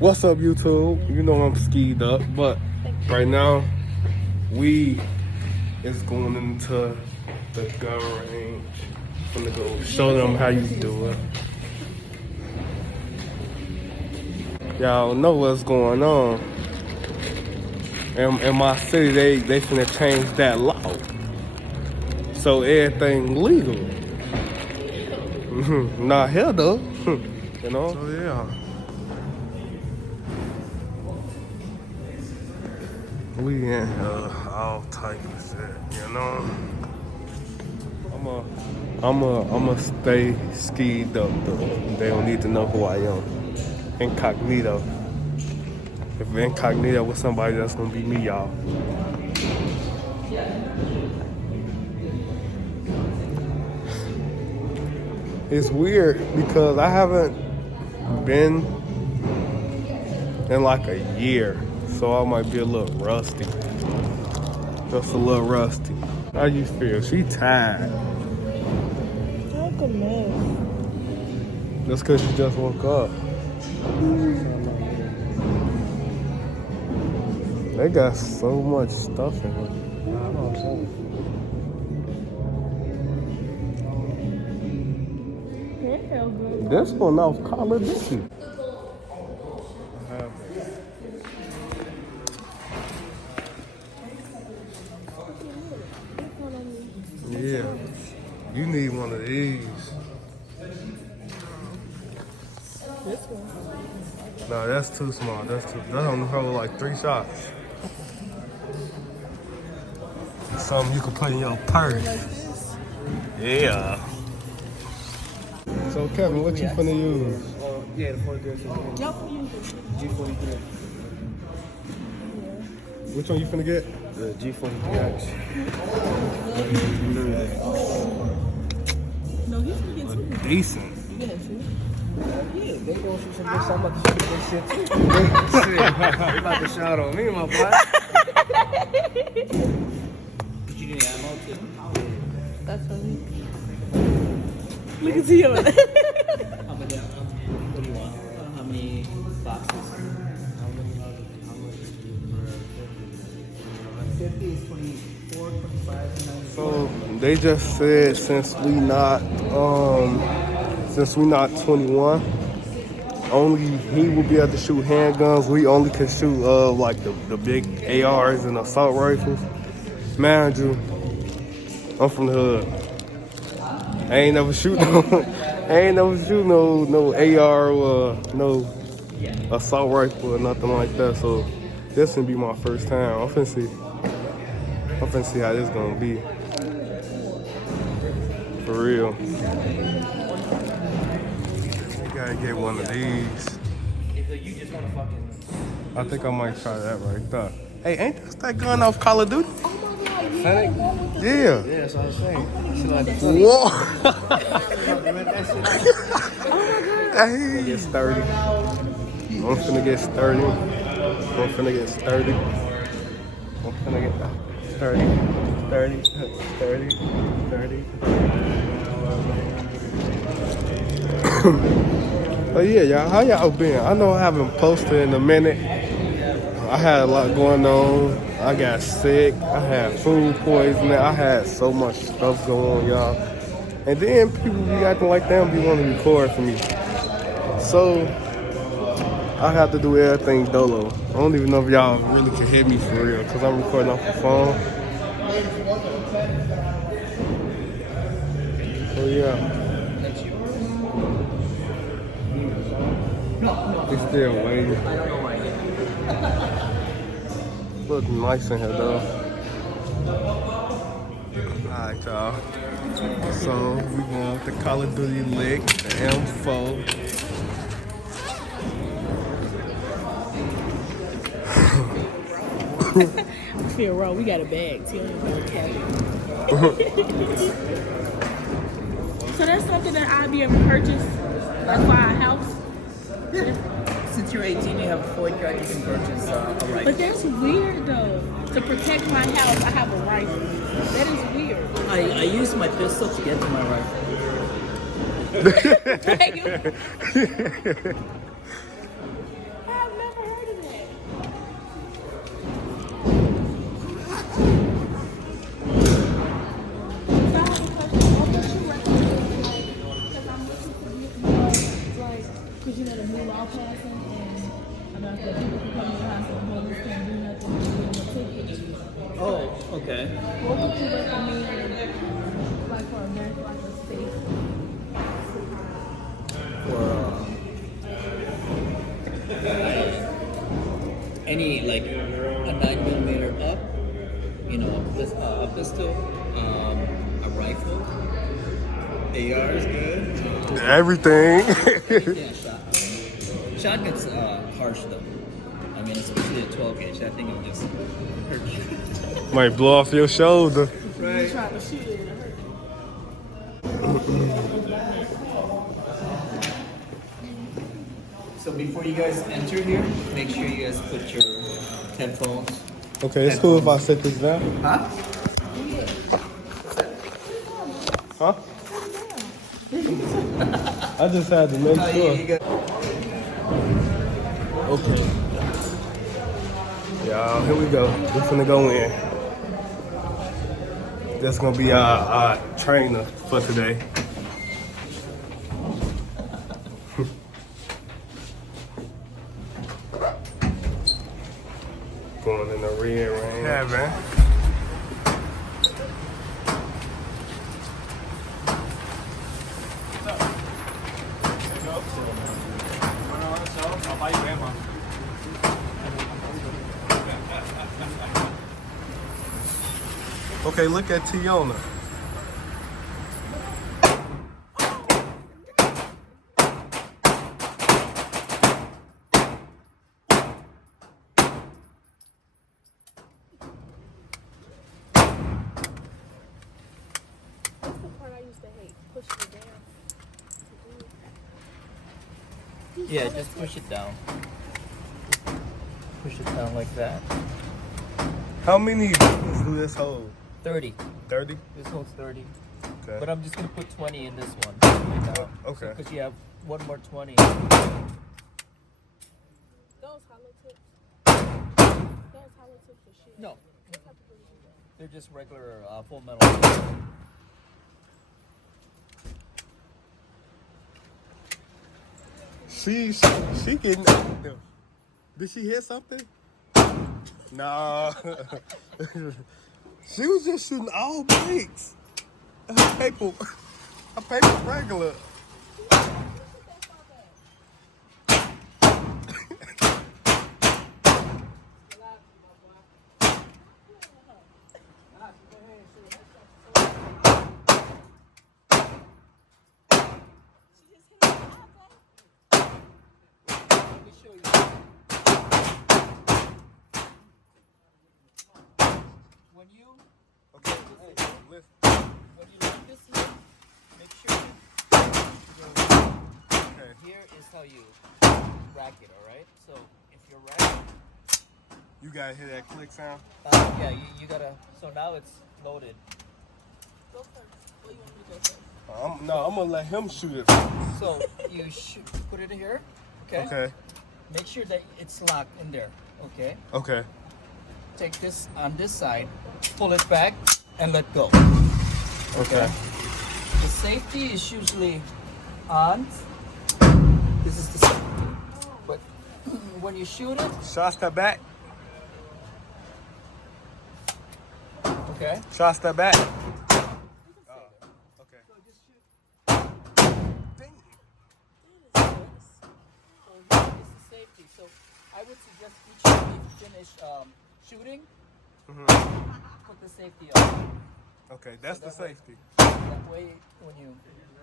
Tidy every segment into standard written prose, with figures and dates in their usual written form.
What's up, YouTube? You know I'm skied up, but right now we is going into the gun range. I'm gonna go show them how you do it. Y'all know what's going on. In my city, they finna change that law, so everything legal. Not here though, you know. So yeah. We in here all type of shit, you know. I'ma stay skied up though. They don't need to know who I am. Incognito. If incognito with somebody, that's gonna be me, y'all. It's weird because I haven't been in like a year. So I might be a little rusty. Just a little rusty. How you feel? She tired. Like a mess. That's because she just woke up. They got so much stuff in here. This one off Call of Duty. Yeah, you need one of these. This one? No, that's too small. That only hold like 3 shots. Something you can put in your purse. Yeah. So Kevin, what you finna use? Yeah, the 43. Yep. G43. Which one you finna get? The G43X. No, he's gonna get two. Decent. You get two. Yeah, they gonna shoot some good shit. I'm about to shoot this shit too. Shit, they about to shout on me, my boy. But you need ammo too? That's funny. Look at you. How many, what do you want? How many boxes? How much is it for 50 is 24, 25, 94. So they just said since we not 21, only he will be able to shoot handguns. We only can shoot like the big ARs and assault rifles. Mind you, I'm from the hood. I ain't never shoot no AR or no assault rifle or nothing like that. So this gonna be my first time. I'm finna see how this gonna be. For real. You gotta get one of these. I think I might try that right there. Hey, ain't this that gun off Call of Duty? Fennec? Yeah. Yeah, that's what I was saying. Shit like that. Whoa. Hey. Get sturdy. I'm finna get sturdy. I'm finna get sturdy. I'm finna get sturdy. Sturdy. Sturdy. Sturdy. But yeah, y'all, how y'all been? I know I haven't posted in a minute. I had a lot going on. I got sick. I had food poisoning. I had so much stuff going on, y'all. And then people be acting like they don't be wanting to record for me. So I have to do everything dolo. I don't even know if y'all really can hear me for real because I'm recording off the phone. So yeah. We still waiting. Look nice in here though. Alright y'all. So we going with the Call of Duty lick, the M4. I feel wrong. We got a bag too. So that's something that I'll be able to purchase, like for our house. Since you're 18, you have a full card, you can purchase a rifle. But that's weird though. To protect my house, I have a rifle. That is weird. I use my pistol to get to my rifle. I have pressing and about the people who come to the house and the police can't do nothing to give them a ticket. Oh, okay. What would you recommend, like for America, like a safe? For any like a 9mm up, you know, a pistol, a rifle, AR is good. Everything. Yeah, shotgun's harsh though. I mean, especially a 12 gauge. I think it'll just hurt you. Might blow off your shoulder. Right. Try to shoot it and hurt So before you guys enter here, make sure you guys put your headphones. Okay, it's cool if I set this down. Huh? Huh? I just had to make Oh, sure. you got. Okay. Y'all, here we go. We're finna go in. That's gonna be our trainer for today. Going in the rear range. Yeah, man. Okay, look at Tiona. That's the part I used to hate, pushing it down. Yeah, just push it down. Push it down like that. How many buttons do this hold? 30. 30? This holds 30. Okay. But I'm just gonna put 20 in this one. Okay. Because you have one more 20. Those hollow tips. Those hollow tips are shit. No, What type of bullet is that? they're just regular full metal. She getting. Did she hit something? Nah. She was just shooting all blanks. Her paper regular. Let me show you. When you Okay, listen. when you look this here, make sure Okay. here is how you rack it. All right. So if you're racking, You gotta hear that click sound? yeah, you gotta. So now it's loaded. Go first. What do you want me to go first? I'm gonna let him shoot it. So you put it here. Okay. Okay. Make sure that it's locked in there. Okay. Okay. Take this on this side, pull it back, and let go. Okay. The safety is usually on. This is the safety. But when you shoot it, Shot step back. okay. Shot step back. Okay. So just shoot. Dang. So here is the safety. So I would suggest each time you finish shooting, put the safety on. Okay, that's So the that way- safety. That way,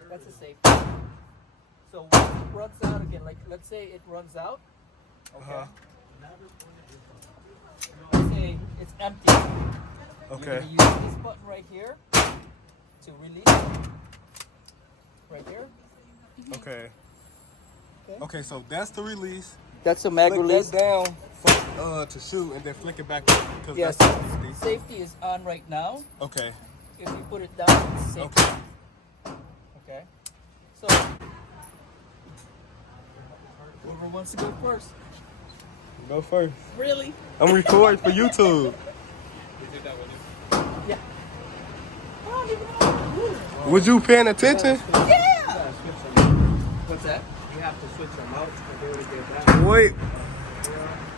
that's the safety. So when it runs out again, like let's say it runs out. Okay. Let's say it's empty. Okay. You're gonna use this button right here to release it. Right here. Okay. Okay, so that's the release. That's a mag Flick release. that down for, to shoot, and then flick it back up. 'Cause Yes. that's the safety. Safety is on right now. Okay. If you put it down, it's safety. Okay. Okay. So whoever wants to go first. Go first. Really? I'm recording for YouTube. Yeah. I don't even know. Was you paying attention? Yeah! What's that? You have to switch them out. I'll be able to get that. Wait,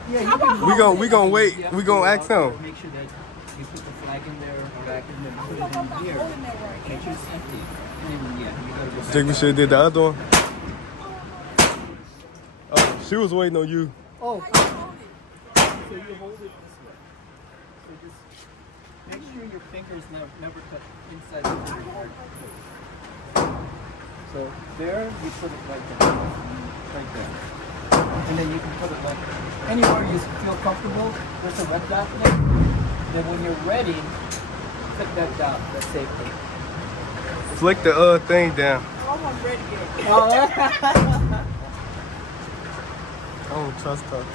Yeah, you can. we gonna wait. We gonna ask him. Make sure that you put the flag in there, back in there, put it in here. Make sure it's empty. And yeah, you gotta go back. Think we should have did the other one. Oh, she was waiting on you. Oh. So you hold it this way. So just make sure your fingers never touch inside the trigger part. So there, you put it right there. Right there. And then you can put it like anywhere you feel comfortable. There's a red dot there. Then when you're ready, click that dot, that safety. Flick the thing down. I'm ready yet. Oh, I don't trust her.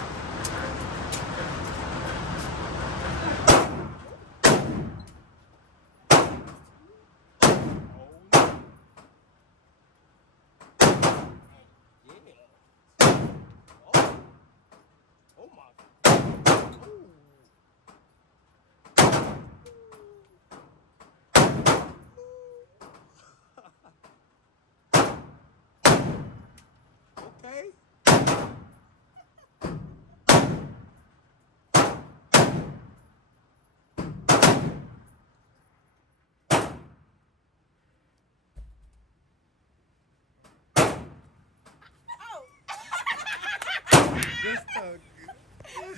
Okay.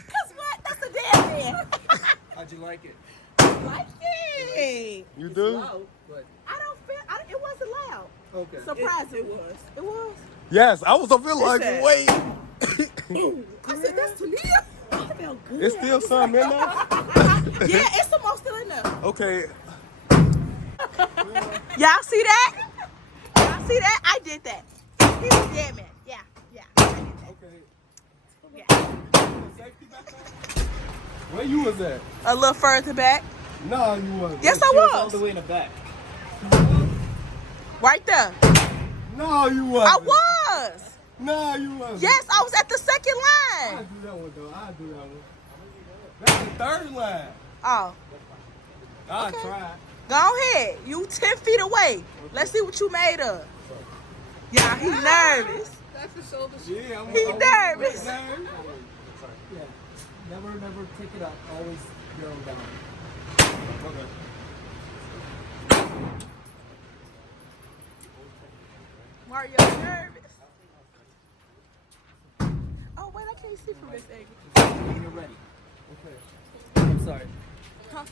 Cause what? That's a damn man. how'd you like it? Like it. You It's do? loud, but I don't feel. It wasn't loud. okay. Surprising. It was. It was. Yes, I was up here like, that? wait. I said that's Talia. I felt good. It's still something in there? Yeah, it's some more still in there. Okay. Y'all see that? Y'all see that? I did that. He's a dead man. Yeah, yeah. I did that. Okay. Yeah. Where you was at? A little further back. No, you wasn't. Yes, I She was all was. the way in the back. Right there. No, you I wasn't. was. No, you wasn't. Yes, I was at the second I'll line. do that one, though. I'll do that one. That's the third line. Oh, I'll Okay. try. go ahead. You 10 feet away. Let's see what you made of. Yeah, he's nervous. That's the shoulder. Yeah, I'm He nervous. Yeah. Never take it up. Always go down. Okay. Mario nervous. Oh, wait, I can't see from this angle. When you're ready. Okay. I'm sorry. Huh?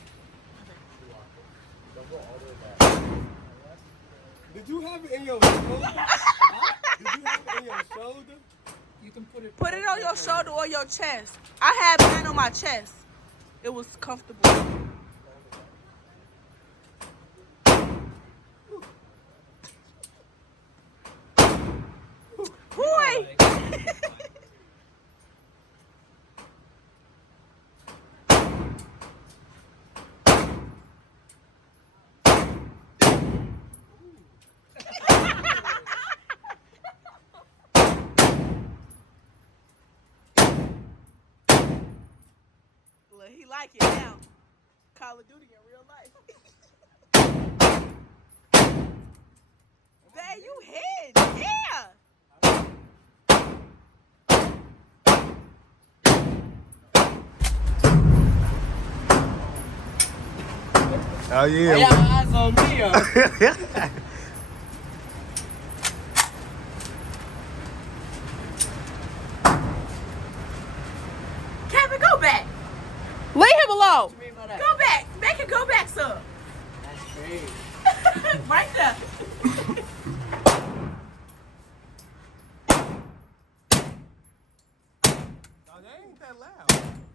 Did you have it in your shoulder? Did you have it in your shoulder? You can put it. Put it on your shoulder or your chest. I had mine on my chest. It was comfortable. Boy. Look, he like it now. Call of Duty in real life. There you hit. Yeah. Oh, yeah. Y'all eyes on me. Kevin, go back. Leave him alone. What do you mean by that? Go back. Make it go back some. That's great. Right there. No, that ain't that loud.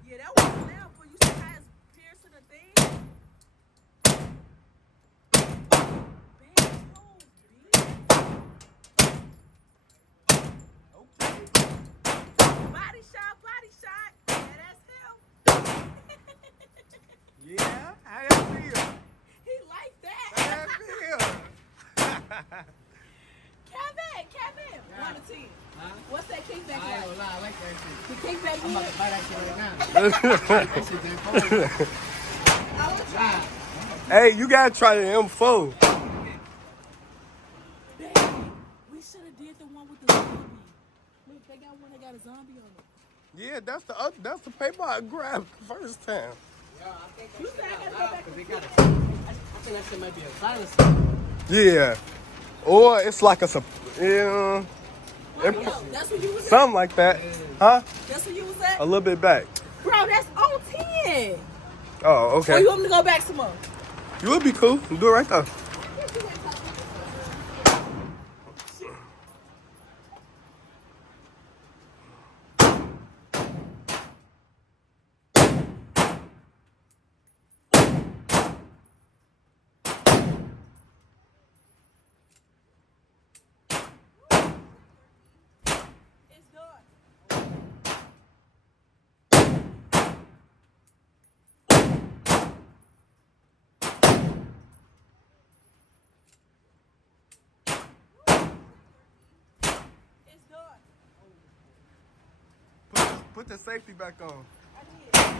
Yeah, that wasn't loud for you. See how it's piercing the thing? Bang, close, bitch. Okay. Body shot, body shot. Yeah, that's him. Yeah, how that feel? He like that. How that feel? Kevin. 1 to 10. Huh? What's that kickback I like? ain't gonna lie, I like that shit. The kickback I'm about is? to buy that shit right now. That shit been cold. I would try. Hey, you gotta try the M4. Baby, we should have did the one with the zombie. got a zombie on it. Yeah, that's the paper I grabbed the first time. You said I gotta go back and I think that shit might be a silencer. Yeah. Or it's like yeah, That's what you was at? something like that. Huh? That's what you was at? A little bit back. Bro, that's on 10. Oh, Or okay. you want me to go back some more? You would be cool. Do it right there. It's done. It's done. Put the safety back on. I did.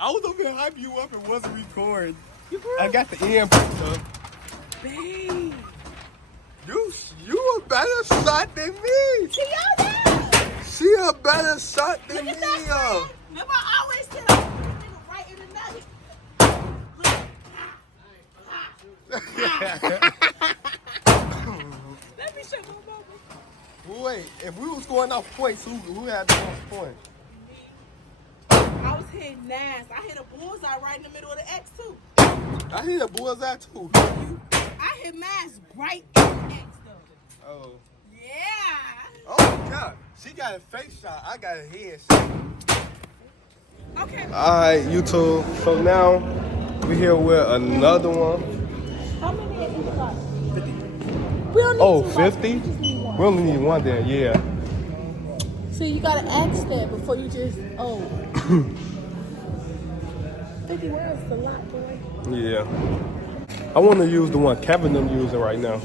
I was over here hyping you up and wasn't recording. You grew I got the end picked up. Babe. You a better shot than me. See y'all there. She a better shot than me. Look at that friend. Remember I always said I was nigga right in the nugget. Let me show my mama. Wait, if we was going off points, who had the most points? I was hitting nines. I hit a bullseye right in the middle of the X too. I hit a bullseye too. I hit mines right in the X though. Oh. Yeah. Oh my God. She got a face shot. I got a head shot. Okay. Alright, YouTube. So now we here with another one. How many have you got? 50. We don't need Oh, two 50? boxes, we just need one. We only need one then, yeah. See, you gotta ask that before you just 50 words is a lot, boy. Yeah. I want to use the one Kevin them using right now.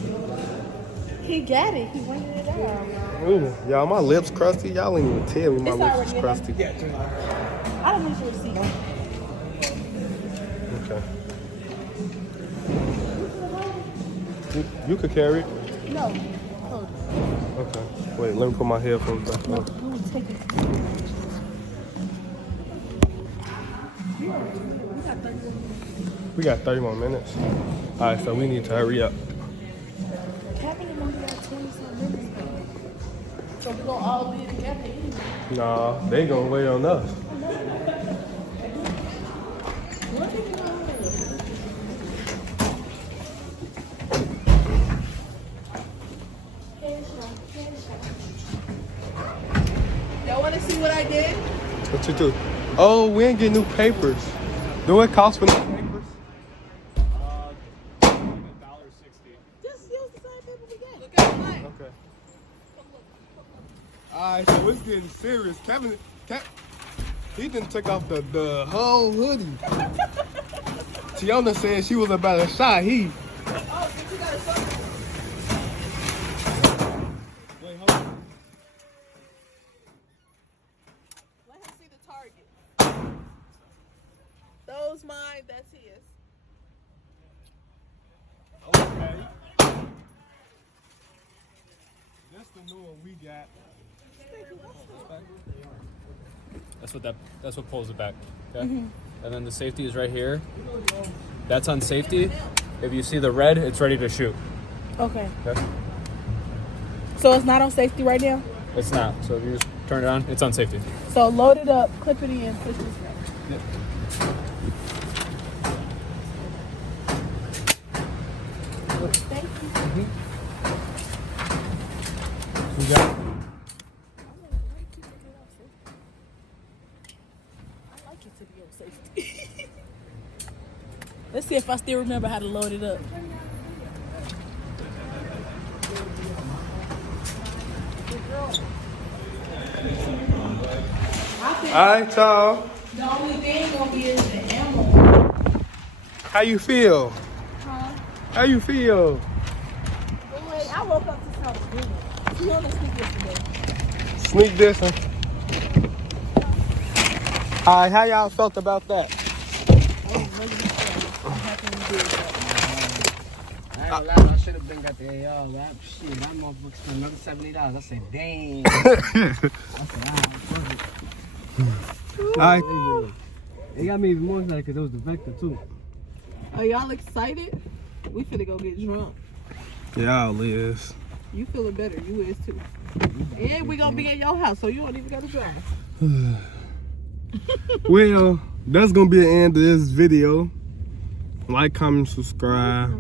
He got it. He wanted it out. Ooh, y'all, my lips crusty. Y'all ain't even tell me my It's lips already is in crusty. I don't need your receipt. Okay. You could carry it. No. Hold it. Okay. Wait, let me put my headphones back No, on. you was taking. We got 30 more minutes. All right, so we need to hurry up. Kevin and only got 20-some minutes. So we're gonna all be together anyway. Nah, they gonna wait on us. Y'all wanna see what I did? What you do? Oh, we ain't getting new papers. Do it cost for new papers? $1.60. Just use the same paper we got. Look at mine. Okay. Alright, so it's getting serious. Kevin, he done took off the whole hoodie. Tiona said she was about to shot. Oh, but you gotta show me. Wait, hold on. Let him see the target. Those mine, that's his. Okay. That's the new one we got. That's what pulls it back. Okay? And then the safety is right here. That's on safety. If you see the red, it's ready to shoot. Okay. Okay? So it's not on safety right now? It's not. So if you just turn it on, it's on safety. So load it up, clip it in, push this back. Yep. Thank you. We got I like it to be on safety. Let's see if I still remember how to load it up. Alright, y'all. The only thing gonna be is the ammo. How you feel? Huh? How you feel? Wait, I woke up to something good. You want to speak yesterday? Sneak dissing. Alright, how y'all felt about that? ain't gonna lie, I should have been got the AR. That shit, that motherfucker spent another $70. I said, damn. I said, fuck it. I It got me even more excited because it was the Vector too. Are y'all excited? We finna go get drunk. y'all is. You feeling better? You is too. And we gonna be in your house, so you don't even gotta drive. Well, that's gonna be the end of this video. Like, comment, subscribe.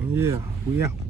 And yeah, we out.